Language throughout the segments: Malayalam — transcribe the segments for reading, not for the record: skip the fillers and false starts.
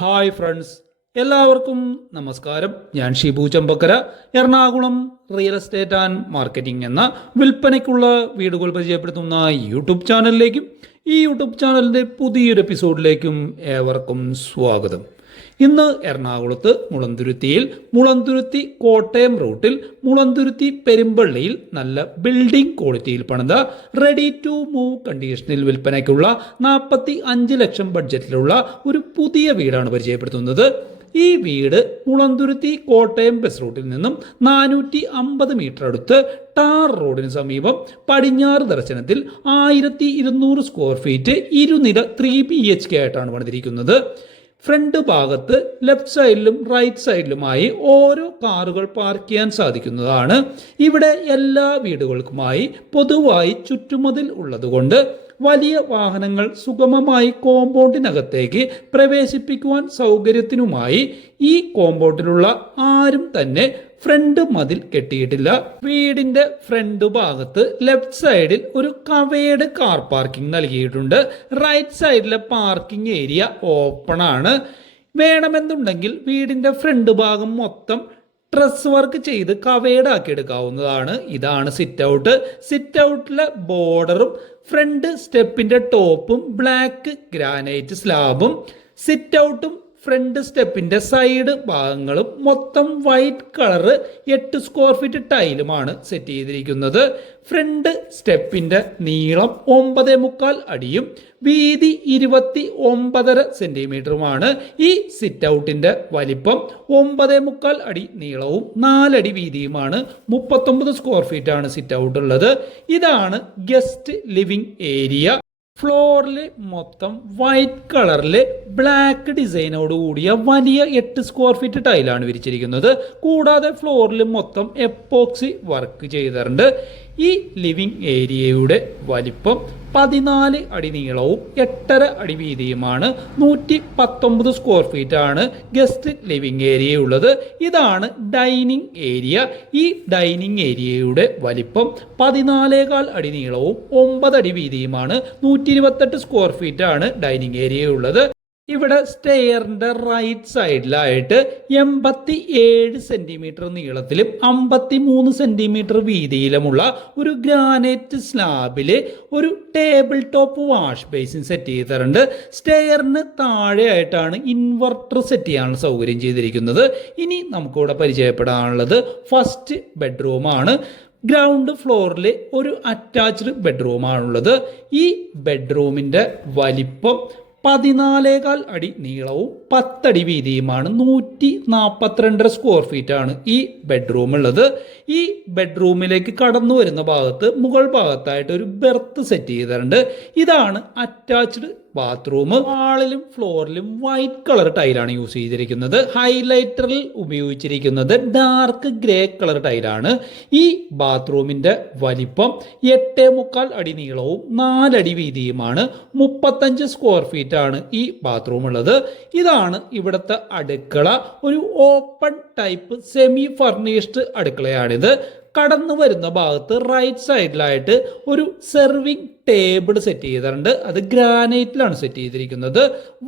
ഹായ് ഫ്രണ്ട്സ്, എല്ലാവർക്കും നമസ്കാരം. ഞാൻ Shibu Champakkara, Ernakulam real estate and marketing എന്ന വിൽപ്പനയ്ക്കുള്ള വീടുകൾ പരിചയപ്പെടുത്തുന്ന യൂട്യൂബ് ചാനലിലേക്കും ഈ യൂട്യൂബ് ചാനലിൻ്റെ പുതിയൊരു എപ്പിസോഡിലേക്കും ഏവർക്കും സ്വാഗതം. ഇന്ന് എറണാകുളത്ത് മുളന്തുരുത്തി കോട്ടയം റൂട്ടിൽ മുളന്തുരുത്തി പെരുമ്പള്ളിയിൽ നല്ല ബിൽഡിംഗ് ക്വാളിറ്റിയിൽ പണിത റെഡി ടു മൂവ് കണ്ടീഷനിൽ വിൽപ്പനയ്ക്കുള്ള 45 ലക്ഷം ബഡ്ജറ്റിലുള്ള ഒരു പുതിയ വീടാണ് പരിചയപ്പെടുത്തുന്നത്. ഈ വീട് മുളന്തുരുത്തി കോട്ടയം ബസ് റൂട്ടിൽ നിന്നും 450 മീറ്റർ അടുത്ത് ടാർ റോഡിന് സമീപം പടിഞ്ഞാറ് ദർശനത്തിൽ 1200 സ്ക്വയർ ഫീറ്റ് ഇരുനില 3 BHK ആയിട്ടാണ് പണിതിരിക്കുന്നത്. ഫ്രണ്ട് ഭാഗത്ത് ലെഫ്റ്റ് സൈഡിലും റൈറ്റ് സൈഡിലുമായി ഓരോ കാറുകൾ പാർക്ക് ചെയ്യാൻ സാധിക്കുന്നതാണ്. ഇവിടെ എല്ലാ വീടുകൾക്കുമായി പൊതുവായി ചുറ്റുമതിൽ ഉള്ളതുകൊണ്ട് വലിയ വാഹനങ്ങൾ സുഗമമായി കോമ്പൗണ്ടിനകത്തേക്ക് പ്രവേശിപ്പിക്കുവാൻ സൗകര്യത്തിനുമായി ഈ കോമ്പൗണ്ടിലുള്ള ആരും തന്നെ ഫ്രണ്ട് മതിൽ കെട്ടിയിട്ടില്ല. വീടിന്റെ ഫ്രണ്ട് ഭാഗത്ത് ലെഫ്റ്റ് സൈഡിൽ ഒരു കവേർഡ് കാർ പാർക്കിംഗ് നൽകിയിട്ടുണ്ട്. റൈറ്റ് സൈഡിലെ പാർക്കിംഗ് ഏരിയ ഓപ്പൺ ആണ്. വേണമെന്നുണ്ടെങ്കിൽ വീടിന്റെ ഫ്രണ്ട് ഭാഗം മൊത്തം ട്രസ് വർക്ക് ചെയ്ത് കവേർഡ് ആക്കി എടുക്കാവുന്നതാണ്. ഇതാണ് സിറ്റ് ഔട്ട്. സിറ്റ് ഔട്ടിലെ ബോർഡറും ഫ്രണ്ട് സ്റ്റെപ്പിന്റെ ടോപ്പും ബ്ലാക്ക് ഗ്രാനൈറ്റ് സ്ലാബും സിറ്റ് ഔട്ടും ഫ്രണ്ട് സ്റ്റെപ്പിന്റെ സൈഡ് ഭാഗങ്ങളും മൊത്തം വൈറ്റ് കളറ് 8 സ്ക്വയർ ഫീറ്റ് ടൈലുമാണ് സെറ്റ് ചെയ്തിരിക്കുന്നത്. ഫ്രണ്ട് സ്റ്റെപ്പിന്റെ നീളം 9.25 അടിയും വീതി 29.5 സെന്റിമീറ്ററുമാണ്. ഈ സിറ്റ് ഔട്ടിന്റെ വലിപ്പം 9.25 അടി നീളവും 4 അടി വീതിയുമാണ്. 39 സ്ക്വയർ ഫീറ്റ് ആണ് സിറ്റ് ഔട്ട് ഉള്ളത്. ഇതാണ് ഗസ്റ്റ് ലിവിംഗ് ഏരിയ. ഫ്ലോറിൽ മൊത്തം വൈറ്റ് കളറിൽ ബ്ലാക്ക് ഡിസൈനോട് കൂടിയ വലിയ 8 സ്ക്വയർ ഫീറ്റ് ടൈലാണ് വിരിച്ചിരിക്കുന്നത്. കൂടാതെ ഫ്ലോറിൽ മൊത്തം എപ്പോക്സി വർക്ക് ചെയ്തിട്ടുണ്ട്. ഈ ലിവിംഗ് ഏരിയയുടെ വലിപ്പം 14 അടി നീളവും 8.5 അടി വീതിയുമാണ്. 119 സ്ക്വയർ ഫീറ്റ് ആണ് ഗസ്റ്റ് ലിവിംഗ് ഏരിയ ഉള്ളത്. ഇതാണ് ഡൈനിങ് ഏരിയ. ഈ ഡൈനിങ് ഏരിയയുടെ വലിപ്പം 14.25 അടി നീളവും 9 അടി വീതിയുമാണ്. 128 സ്ക്വയർ ഫീറ്റ് ആണ് ഡൈനിങ് ഏരിയ ഉള്ളത്. ഇവിടെ സ്റ്റെയറിന്റെ റൈറ്റ് സൈഡിലായിട്ട് 87 സെന്റിമീറ്റർ നീളത്തിലും 53 സെന്റിമീറ്റർ വീതിയിലുമുള്ള ഒരു ഗ്രാനൈറ്റ് സ്ലാബില് ഒരു table top wash basin set ചെയ്തിട്ടുണ്ട്. സ്റ്റെയറിന് താഴെയായിട്ടാണ് ഇൻവെർട്ടർ സെറ്റ് ചെയ്യാനുള്ള സൗകര്യം ചെയ്തിരിക്കുന്നത്. ഇനി നമുക്കിവിടെ പരിചയപ്പെടാനുള്ളത് ഫസ്റ്റ് ബെഡ്റൂമാണ്. ഗ്രൗണ്ട് ഫ്ലോറിൽ ഒരു അറ്റാച്ച്ഡ് ബെഡ്റൂമാണുള്ളത്. ഈ ബെഡ്റൂമിന്റെ വലിപ്പം 14.25 അടി നീളവും 10 അടി വീതിയുമാണ്. 142 സ്ക്വയർ ഫീറ്റ് ആണ് ഈ ബെഡ്റൂം ഉള്ളത്. ഈ ബെഡ്റൂമിലേക്ക് കടന്നു വരുന്ന ഭാഗത്ത് മുകൾ ഭാഗത്തായിട്ട് ഒരു ബെർത്ത് സെറ്റ് ചെയ്തിട്ടുണ്ട്. ഇതാണ് അറ്റാച്ച്ഡ് ബാത്റൂം. വാളിലും ഫ്ലോറിലും വൈറ്റ് കളർ ടൈലാണ് യൂസ് ചെയ്തിരിക്കുന്നത്. ഹൈലൈറ്ററിൽ ഉപയോഗിച്ചിരിക്കുന്നത് ഡാർക്ക് ഗ്രേ കളർ ടൈലാണ്. ഈ ബാത്റൂമിന്റെ വലിപ്പം 8.25 അടി നീളവും 4 അടി വീതിയുമാണ്. 35 സ്ക്വയർ ഫീറ്റ് ആണ് ഈ ബാത്റൂം ഉള്ളത്. ഇതാണ് ഇവിടുത്തെ അടുക്കള. ഒരു ഓപ്പൺ ടൈപ്പ് സെമി ഫർണിഷ്ഡ് അടുക്കളയാണിത്. കടന്നു വരുന്ന ഭാഗത്ത് റൈറ്റ് സൈഡിലായിട്ട് ഒരു സെർവിങ് ടേബിൾ സെറ്റ് ചെയ്തിട്ടുണ്ട്. അത് ഗ്രാനൈറ്റിലാണ് സെറ്റ് ചെയ്തിരിക്കുന്നത്.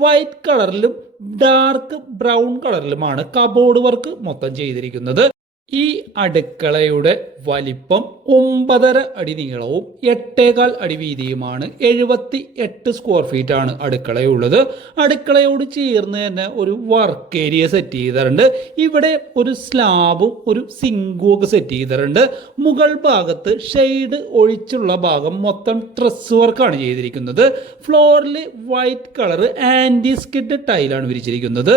വൈറ്റ് കളറിലും ഡാർക്ക് ബ്രൗൺ കളറിലുമാണ് കബോർഡ് വർക്ക് മൊത്തം ചെയ്തിരിക്കുന്നത്. ഈ അടുക്കളയുടെ വലിപ്പം 9.5 അടി നീളവും 8.25 അടി വീതിയുമാണ്. 78 സ്ക്വയർ ഫീറ്റ് ആണ് അടുക്കളയുള്ളത്. അടുക്കളയോട് ചേർന്ന് തന്നെ ഒരു വർക്ക് ഏരിയ സെറ്റ് ചെയ്തിട്ടുണ്ട്. ഇവിടെ ഒരു സ്ലാബും ഒരു സിങ്കും ഒക്കെ സെറ്റ് ചെയ്തിട്ടുണ്ട്. മുകൾ ഭാഗത്ത് ഷെയ്ഡ് ഒഴിച്ചുള്ള ഭാഗം മൊത്തം ട്രസ് വർക്കാണ് ചെയ്തിരിക്കുന്നത്. ഫ്ലോറിൽ വൈറ്റ് കളർ ആൻറ്റി സ്കിഡ് ടൈലാണ് വിരിച്ചിരിക്കുന്നത്.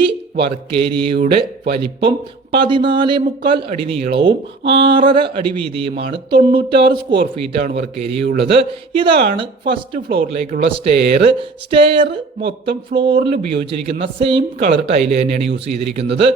ഈ വർക്ക് ഏരിയയുടെ വലിപ്പം 14.25 അടി നീളവും 6.5 അടി വീതിയുമാണ്. 96 സ്ക്വയർ ഫീറ്റ് ആണ് വർക്ക് ഏരിയ ഉള്ളത്. ഇതാണ് ഫസ്റ്റ് ഫ്ലോറിലേക്കുള്ള സ്റ്റെയർ മൊത്തം ഫ്ലോറിൽ ഉപയോഗിച്ചിരിക്കുന്ന സെയിം കളർ ടൈല് തന്നെയാണ് യൂസ് ചെയ്തിരിക്കുന്നത്.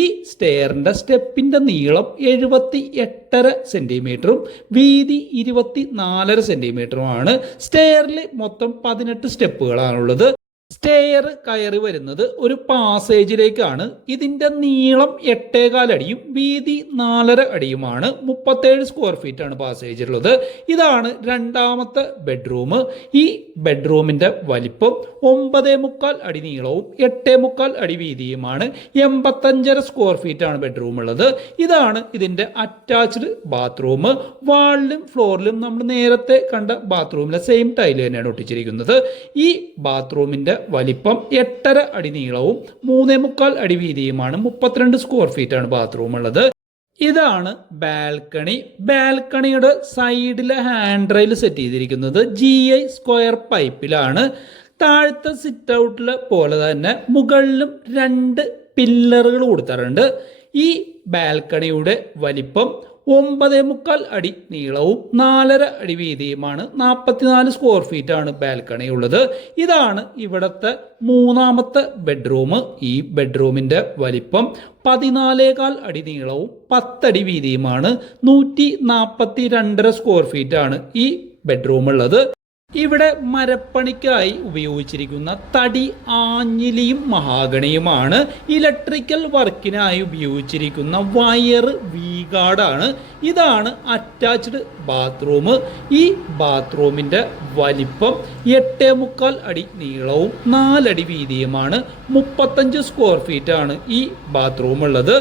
ഈ സ്റ്റെയറിന്റെ സ്റ്റെപ്പിന്റെ നീളം 78.5 സെന്റിമീറ്ററും വീതി 24.5 സെന്റിമീറ്ററുമാണ്. സ്റ്റെയറിൽ മൊത്തം 18 സ്റ്റെപ്പുകളാണുള്ളത്. സ്റ്റെയർ കയറി വരുന്നത് ഒരു പാസേജിലേക്കാണ്. ഇതിൻ്റെ നീളം 8.25 അടിയും വീതി 4.5 അടിയുമാണ്. 37 സ്ക്വയർ ഫീറ്റ് ആണ് പാസേജ് ഉള്ളത്. ഇതാണ് രണ്ടാമത്തെ ബെഡ്റൂം. ഈ ബെഡ്റൂമിൻ്റെ വലിപ്പം 9.25 അടി നീളവും 8.25 അടി വീതിയുമാണ്. 85.5 സ്ക്വയർ ഫീറ്റ് ആണ് ബെഡ്റൂം ഉള്ളത്. ഇതാണ് ഇതിൻ്റെ അറ്റാച്ച്ഡ് ബാത്റൂം. വാളിലും ഫ്ലോറിലും നമ്മൾ നേരത്തെ കണ്ട ബാത്റൂമിലെ സെയിം ടൈല് തന്നെയാണ് ഒട്ടിച്ചിരിക്കുന്നത്. ഈ ബാത്റൂമിൻ്റെ വലിപ്പം 8.5 അടി നീളവും 3.25 അടി വീതിയുമാണ്. 32 സ്ക്വയർ ഫീറ്റ് ആണ് ബാത്റൂം ഉള്ളത്. ഇതാണ് ബാൽക്കണി. ബാൽക്കണിയുടെ സൈഡിലെ ഹാൻഡ് റെയിൽ സെറ്റ് ചെയ്തിരിക്കുന്നത് GI സ്ക്വയർ പൈപ്പിലാണ്. താഴത്തെ സിറ്റ് ഔട്ടിലെ പോലെ തന്നെ മുകളിലും 2 പില്ലറുകൾ കൊടുത്തിട്ടുണ്ട്. ഈ ബാൽക്കണിയുടെ വലിപ്പം 9.25 അടി നീളവും 4.5 അടി വീതിയുമാണ്. 44 സ്ക്വയർ ഫീറ്റ് ആണ് ബാൽക്കണി ഉള്ളത്. ഇതാണ് ഇവിടുത്തെ മൂന്നാമത്തെ ബെഡ്റൂം. ഈ ബെഡ്റൂമിൻ്റെ വലിപ്പം 14.25 അടി നീളവും 10 അടി വീതിയുമാണ്. 142.5 സ്ക്വയർ ഫീറ്റ് ആണ് ഈ ബെഡ്റൂം ഉള്ളത്. ഇവിടെ മരപ്പണിക്കായി ഉപയോഗിച്ചിരിക്കുന്ന തടി ആഞ്ഞിലിയും മഹാഗണിയുമാണ്. ഇലക്ട്രിക്കൽ വർക്കിനായി ഉപയോഗിച്ചിരിക്കുന്ന വയർ വീഗാർഡാണ്. ഇതാണ് അറ്റാച്ച്ഡ് ബാത്റൂം. ഈ ബാത്റൂമിൻ്റെ വലിപ്പം 8.25 അടി നീളവും 4 അടി വീതിയുമാണ്. 35 സ്ക്വയർ ഫീറ്റ് ആണ് ഈ ബാത്റൂം ഉള്ളത്.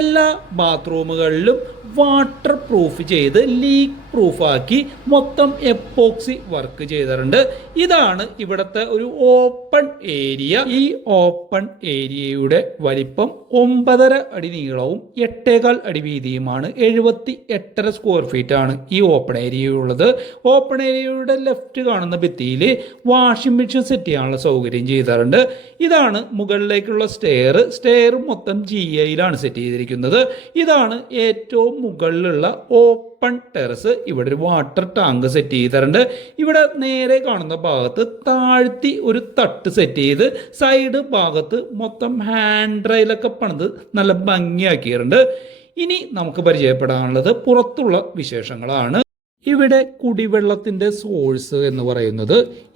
എല്ലാ ബാത്റൂമുകളിലും വാട്ടർ പ്രൂഫ് ചെയ്ത് ലീക്ക് പ്രൂഫാക്കി മൊത്തം എപ്പോക്സി വർക്ക് ചെയ്തിട്ടുണ്ട്. ഇതാണ് ഇവിടുത്തെ ഒരു ഓപ്പൺ ഏരിയ. ഈ ഓപ്പൺ ഏരിയയുടെ വലിപ്പം 9.5 അടി നീളവും 8.25 അടി വീതിയുമാണ്. 78.5 സ്ക്വയർ ഫീറ്റ് ആണ് ഈ ഓപ്പൺ ഏരിയ ഉള്ളത്. ഓപ്പൺ ഏരിയയുടെ ലെഫ്റ്റ് കാണുന്ന ഭിത്തിയിൽ വാഷിംഗ് മെഷീൻ സെറ്റ് ചെയ്യാനുള്ള സൗകര്യം ചെയ്തിട്ടുണ്ട്. ഇതാണ് മുകളിലേക്കുള്ള സ്റ്റെയർ മൊത്തം GIയിലാണ് സെറ്റ് ചെയ്തിരിക്കുന്നത്. ഇതാണ് ഏറ്റവും മുകളിലുള്ള ഓപ്പൺ ടെറസ്. ഇവിടെ ഒരു വാട്ടർ ടാങ്ക് സെറ്റ് ചെയ്തിട്ടുണ്ട്. ഇവിടെ നേരെ കാണുന്ന ഭാഗത്ത് താഴ്ത്തി ഒരു തട്ട് സെറ്റ് ചെയ്ത് സൈഡ് ഭാഗത്ത് മൊത്തം ഹാൻഡ് റെയിലൊക്കെ പണിത് നല്ല ഭംഗിയാക്കിയിട്ടുണ്ട്. ഇനി നമുക്ക് പരിചയപ്പെടാനുള്ളത് പുറത്തുള്ള വിശേഷങ്ങളാണ്. ഇവിടെ കുടിവെള്ളത്തിൻ്റെ സോഴ്സ് എന്ന് പറയുന്നത്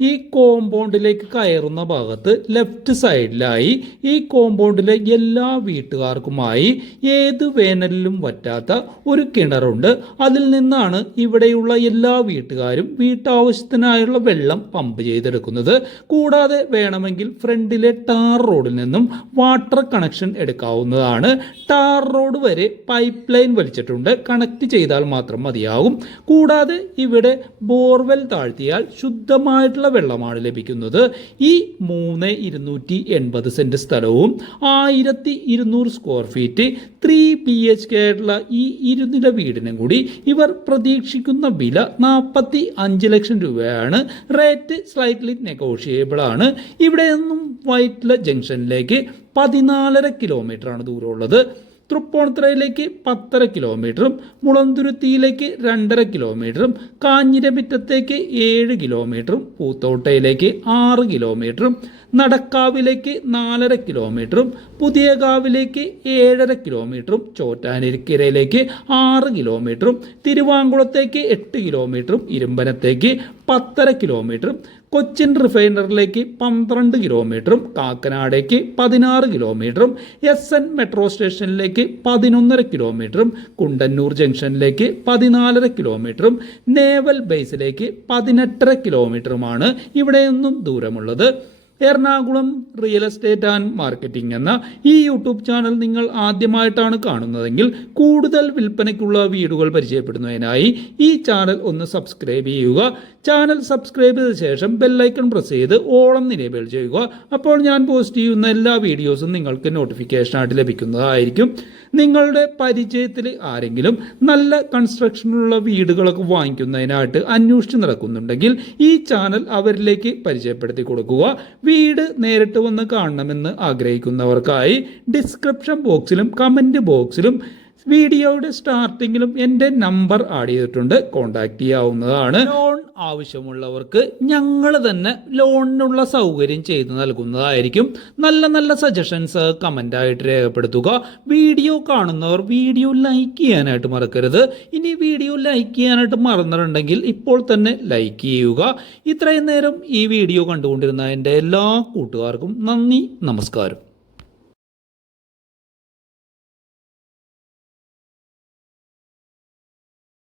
ഈ കോമ്പൗണ്ടിലേക്ക് കയറുന്ന ഭാഗത്ത് ലെഫ്റ്റ് സൈഡിലായി ഈ കോമ്പൗണ്ടിലെ എല്ലാ വീട്ടുകാർക്കുമായി ഏത് വേനലിലും വറ്റാത്ത ഒരു കിണറുണ്ട്. അതിൽ നിന്നാണ് ഇവിടെയുള്ള എല്ലാ വീട്ടുകാരും വീട്ടാവശ്യത്തിനായുള്ള വെള്ളം പമ്പ് ചെയ്തെടുക്കുന്നത്. കൂടാതെ വേണമെങ്കിൽ ഫ്രണ്ടിലെ ടാർ റോഡിൽ നിന്നും വാട്ടർ കണക്ഷൻ എടുക്കാവുന്നതാണ്. ടാർ റോഡ് വരെ പൈപ്പ് ലൈൻ വലിച്ചിട്ടുണ്ട്. കണക്ട് ചെയ്താൽ മാത്രം മതിയാകും. കൂടാതെ ഇവിടെ ബോർവെൽ താഴ്ത്തിയാൽ ശുദ്ധമായിട്ടുള്ള വെള്ളമാണ് ലഭിക്കുന്നത്. ഈ 3,280 സെന്റ് സ്ഥലവും 1,200 സ്ക്വയർ ഫീറ്റ് 3 BHK ആയിട്ടുള്ള ഈ ഇരുനില വീടിനും കൂടി ഇവർ പ്രതീക്ഷിക്കുന്ന വില 45 ലക്ഷം രൂപയാണ്. റേറ്റ് സ്ലൈറ്റ്ലി നെഗോഷിയബിൾ ആണ്. ഇവിടെ നിന്നും വൈറ്റ്ല ജംഗ്ഷനിലേക്ക് 14.5 കിലോമീറ്ററാണ് ദൂരമുള്ളത്. തൃപ്പൂണിത്തുറയിലേക്ക് 10.5 കിലോമീറ്ററും മുളന്തുരുത്തിയിലേക്ക് 2.5 കിലോമീറ്ററും കാഞ്ഞിരമിറ്റത്തേക്ക് 7 കിലോമീറ്ററും പൂത്തോട്ടയിലേക്ക് 6 കിലോമീറ്ററും നടക്കാവിലേക്ക് 4.5 കിലോമീറ്ററും പുതിയകാവിലേക്ക് 7.5 കിലോമീറ്ററും ചോറ്റാനിക്കരയിലേക്ക് 6 കിലോമീറ്ററും തിരുവാങ്കുളത്തേക്ക് 8 കിലോമീറ്ററും ഇരുമ്പനത്തേക്ക് 10.5 കിലോമീറ്ററും കൊച്ചിൻ റിഫൈനറിലേക്ക് 12 കിലോമീറ്ററും കാക്കനാടേക്ക് 16 കിലോമീറ്ററും SN മെട്രോ സ്റ്റേഷനിലേക്ക് 11.5 കിലോമീറ്ററും കുണ്ടന്നൂർ ജംഗ്ഷനിലേക്ക് 14.5 കിലോമീറ്ററും നേവൽ ബേസിലേക്ക് 18.5 കിലോമീറ്ററുമാണ് ഇവിടെ നിന്നും ദൂരമുള്ളത്. Ernakulam real estate and marketing എന്ന ഈ യൂട്യൂബ് ചാനൽ നിങ്ങൾ ആദ്യമായിട്ടാണ് കാണുന്നതെങ്കിൽ കൂടുതൽ വിൽപ്പനയ്ക്കുള്ള വീടുകൾ പരിചയപ്പെടുന്നതിനായി ഈ ചാനൽ ഒന്ന് സബ്സ്ക്രൈബ് ചെയ്യുക. ചാനൽ സബ്സ്ക്രൈബ് ചെയ്ത ശേഷം ബെല്ലൈക്കൺ പ്രസ് ചെയ്ത് ഓളം എനേബിൾ ചെയ്യുക. അപ്പോൾ ഞാൻ പോസ്റ്റ് ചെയ്യുന്ന എല്ലാ വീഡിയോസും നിങ്ങൾക്ക് നോട്ടിഫിക്കേഷനായിട്ട് ലഭിക്കുന്നതായിരിക്കും. നിങ്ങളുടെ പരിചയത്തിൽ ആരെങ്കിലും നല്ല കൺസ്ട്രക്ഷനുള്ള വീടുകളൊക്കെ വാങ്ങിക്കുന്നതിനായിട്ട് അന്വേഷിച്ച് നടക്കുന്നുണ്ടെങ്കിൽ ഈ ചാനൽ അവരിലേക്ക് പരിചയപ്പെടുത്തി കൊടുക്കുക. വീട് നേരിട്ട് വന്ന് കാണണമെന്ന് ആഗ്രഹിക്കുന്നവർക്കായി ഡിസ്ക്രിപ്ഷൻ ബോക്സിലും കമൻറ്റ് ബോക്സിലും വീഡിയോയുടെ സ്റ്റാർട്ടിങ്ങിലും എൻ്റെ നമ്പർ ആഡ് ചെയ്തിട്ടുണ്ട്. കോൺടാക്ട് ചെയ്യാവുന്നതാണ്. ലോൺ ആവശ്യമുള്ളവർക്ക് ഞങ്ങൾ തന്നെ ലോണിനുള്ള സൗകര്യം ചെയ്തു നൽകുന്നതായിരിക്കും. നല്ല നല്ല സജഷൻസ് കമൻ്റായിട്ട് രേഖപ്പെടുത്തുക. വീഡിയോ കാണുന്നവർ വീഡിയോ ലൈക്ക് ചെയ്യാനായിട്ട് മറക്കരുത്. ഇനി വീഡിയോ ലൈക്ക് ചെയ്യാനായിട്ട് മറന്നിട്ടുണ്ടെങ്കിൽ ഇപ്പോൾ തന്നെ ലൈക്ക് ചെയ്യുക. ഇത്രയും നേരം ഈ വീഡിയോ കണ്ടുകൊണ്ടിരുന്ന എൻ്റെ എല്ലാ കൂട്ടുകാർക്കും നന്ദി, നമസ്കാരം.